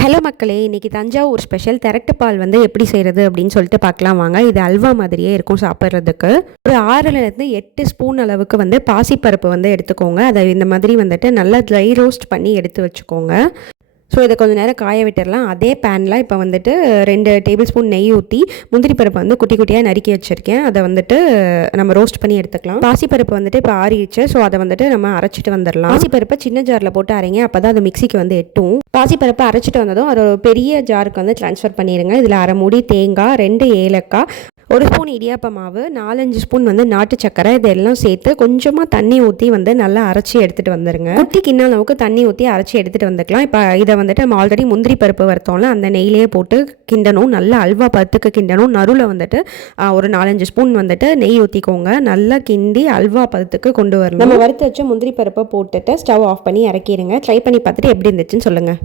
Hello மக்களே, இன்றைக்கி Thanjavur special திரட்டு பால் வந்து எப்படி செய்கிறது அப்படின்னு சொல்லிட்டு பார்க்கலாம் வாங்க. இது அல்வா மாதிரியே இருக்கும் சாப்பிட்றதுக்கு. ஒரு 6லேருந்து 8 ஸ்பூன் அளவுக்கு வந்து பாசிப்பருப்பு வந்து எடுத்துக்கோங்க. அதை இந்த மாதிரி வந்துட்டு நல்லா ட்ரை ரோஸ்ட் பண்ணி எடுத்து வச்சுக்கோங்க. ஸோ இதை கொஞ்சம் நேரம் காய விட்டுடலாம். அதே பேனில் இப்போ வந்துட்டு 2 டேபிள் ஸ்பூன் நெய் ஊற்றி முந்திரி பருப்பு வந்து குட்டி குட்டியாக நறுக்கி வச்சுருக்கேன். அதை வந்துட்டு நம்ம ரோஸ்ட் பண்ணி எடுத்துக்கலாம். பாசிப்பருப்பு வந்துட்டு இப்போ ஆறிடுச்சு. ஸோ அதை வந்துட்டு நம்ம அரைச்சிட்டு வந்துடலாம். பாசிப்பருப்பை சின்ன ஜாரில் போட்டு அரைங்க, அப்போ தான் அது மிக்சிக்கு வந்து எட்டும். பாசிப்பருப்பை அரைச்சிட்டு வந்ததும் அதை ஒரு பெரிய ஜாருக்கு வந்து ட்ரான்ஸ்ஃபர் பண்ணிடுங்க. இதில் 1/2 மூடி தேங்காய், 2 ஏலக்காய், 1 ஸ்பூன் இடியாப்ப மாவு, 4-5 ஸ்பூன் வந்து நாட்டு சக்கரை, இதெல்லாம் சேர்த்து கொஞ்சமாக தண்ணி ஊற்றி வந்து நல்லா அரைச்சி எடுத்துகிட்டு வந்துடுங்க. குட்டி கிண்ண அளவுக்கு தண்ணி ஊற்றி அரைச்சி எடுத்துகிட்டு வந்துக்கலாம். இப்போ இதை வந்துட்டு நம்ம ஆல்ரெடி முந்திரி பருப்பு வறுத்தோம்ல, அந்த நெய்லேயே போட்டு கிண்டணும். நல்லா அல்வா பத்துக்கு கிண்டணும். நடுவில் வந்துட்டு ஒரு 4-5 ஸ்பூன் வந்துட்டு நெய் ஊற்றிக்கோங்க. நல்லா கிண்டி அல்வா பதத்துக்கு கொண்டு வரணும். நம்ம வறுத்து வச்ச முந்திரி பருப்பை போட்டுட்டு ஸ்டவ் ஆஃப் பண்ணி இறக்கிடுங்க. ட்ரை பண்ணி பார்த்துட்டு எப்படி இருந்துச்சுன்னு சொல்லுங்கள்.